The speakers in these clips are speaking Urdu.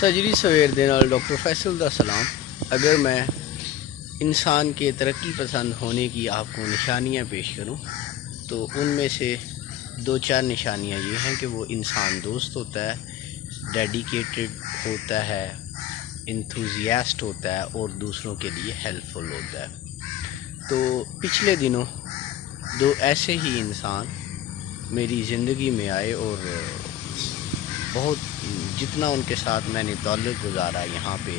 سجری سویر دے نال ڈاکٹر فیصل دا سلام۔ اگر میں انسان کے ترقی پسند ہونے کی آپ کو نشانیاں پیش کروں تو ان میں سے دو چار نشانیاں یہ ہیں کہ وہ انسان دوست ہوتا ہے، ڈیڈیکیٹڈ ہوتا ہے، انتھوزیاسٹ ہوتا ہے اور دوسروں کے لیے ہیلپ فل ہوتا ہے۔ تو پچھلے دنوں دو ایسے ہی انسان میری زندگی میں آئے اور بہت جتنا ان کے ساتھ میں نے تعلق گزارا یہاں پہ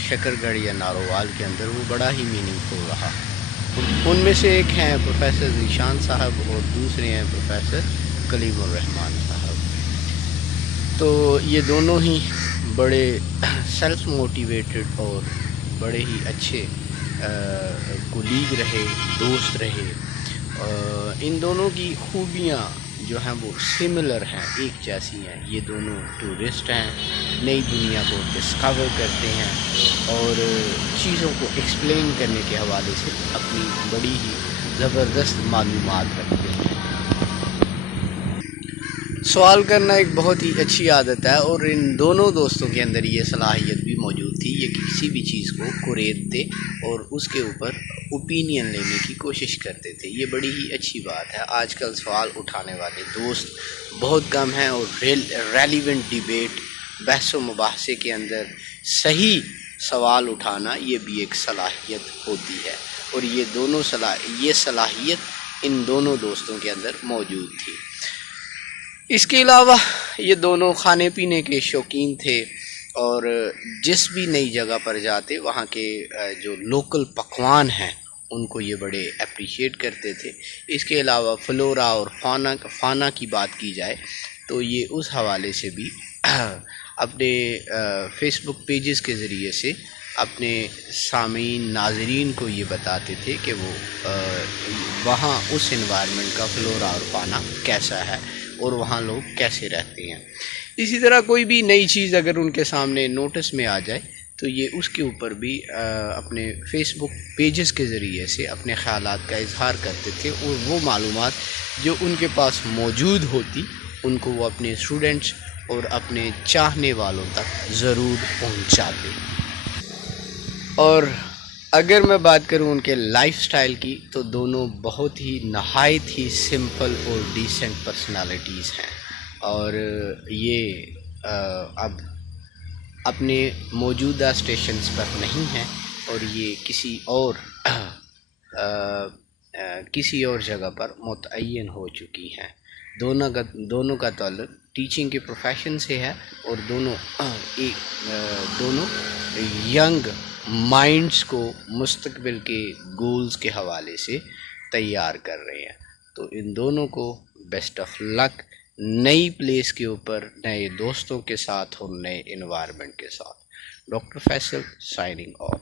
شکر گڑھ یا نارووال کے اندر، وہ بڑا ہی میننگ فل رہا۔ ان میں سے ایک ہیں پروفیسر ذیشان صاحب اور دوسرے ہیں پروفیسر کلیم الرحمان صاحب۔ تو یہ دونوں ہی بڑے سیلف موٹیویٹڈ اور بڑے ہی اچھے کولیگ رہے، دوست رہے۔ ان دونوں کی خوبیاں جو ہیں وہ سملر ہیں، ایک جیسی ہیں۔ یہ دونوں ٹورسٹ ہیں، نئی دنیا کو ڈسکور کرتے ہیں اور چیزوں کو ایکسپلین کرنے کے حوالے سے اپنی بڑی ہی زبردست معلومات رکھتے ہیں۔ سوال کرنا ایک بہت ہی اچھی عادت ہے اور ان دونوں دوستوں کے اندر یہ صلاحیت بھی موجود تھی۔ یہ کسی بھی چیز کو کوریدتے اور اس کے اوپر اوپینین لینے کی کوشش کرتے تھے۔ یہ بڑی ہی اچھی بات ہے۔ آج کل سوال اٹھانے والے دوست بہت کم ہیں اور ریلیونٹ ڈیبیٹ، بحث و مباحثے کے اندر صحیح سوال اٹھانا یہ بھی ایک صلاحیت ہوتی ہے، اور یہ صلاحیت ان دونوں دوستوں کے اندر موجود تھی۔ اس کے علاوہ یہ دونوں کھانے پینے کے شوقین تھے اور جس بھی نئی جگہ پر جاتے وہاں کے جو لوکل پکوان ہیں ان کو یہ بڑے اپریشیٹ کرتے تھے۔ اس کے علاوہ فلورا اور فانا کی بات کی جائے تو یہ اس حوالے سے بھی اپنے فیس بک پیجز کے ذریعے سے اپنے سامعین، ناظرین کو یہ بتاتے تھے کہ وہ وہاں اس انوائرمنٹ کا فلورا اور فانا کیسا ہے اور وہاں لوگ کیسے رہتے ہیں۔ اسی طرح کوئی بھی نئی چیز اگر ان کے سامنے نوٹس میں آ جائے تو یہ اس کے اوپر بھی اپنے فیس بک پیجز کے ذریعے سے اپنے خیالات کا اظہار کرتے تھے، اور وہ معلومات جو ان کے پاس موجود ہوتی ان کو وہ اپنے اسٹوڈنٹس اور اپنے چاہنے والوں تک ضرور پہنچاتے۔ اور اگر میں بات کروں ان کے لائف سٹائل کی تو دونوں بہت ہی نہایت ہی سمپل اور ڈیسنٹ پرسنالٹیز ہیں، اور یہ اب اپنے موجودہ اسٹیشنز پر نہیں ہیں اور یہ کسی اور جگہ پر متعین ہو چکی ہیں۔ دونوں کا تعلق ٹیچنگ کے پروفیشن سے ہے اور دونوں ینگ مائنڈز کو مستقبل کے گولز کے حوالے سے تیار کر رہے ہیں۔ تو ان دونوں کو بیسٹ آف لک نئی پلیس کے اوپر، نئے دوستوں کے ساتھ اور نئے انوائرمنٹ کے ساتھ۔ Doctor Faisal signing off.